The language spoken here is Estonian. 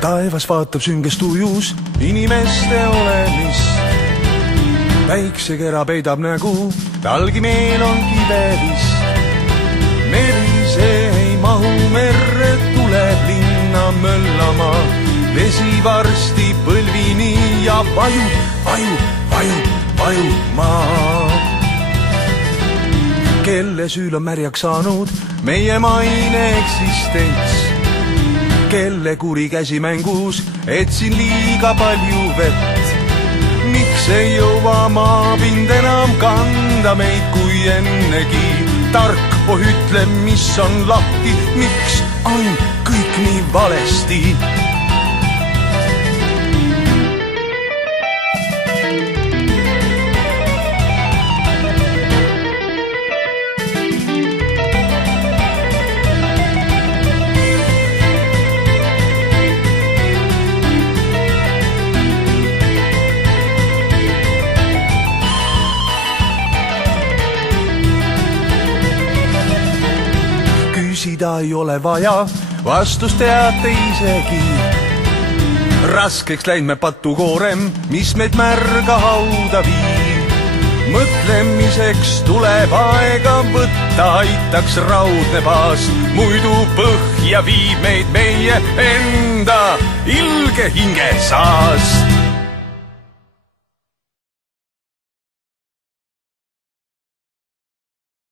Taevas vaatab sünges tujus inimeste olemist. Päiksekera peidab nägu, talgi meel on kibelis. Meri see ei mahu merre, tuleb linna möllama. Vesi varsti põlvini ja vajub maa. Kelle süül on märjaks saanud meie maine eksistents? Kelle kuri käsi mängus, etsin liiga palju vett? Miks ei jõua maapind enam kanda meid kui ennegi? Tark oh ütle, mis on lahti, miks on kõik nii valesti? Küsida ei ole vaja, vastus teate isegi. Raskeks läinud me patukoorem, mis meid märga hauda viib. Mõtlemiseks tuleb aega võtta, aitaks raudne baas. Muidu põhja viib meid meie enda ilge hingesaast.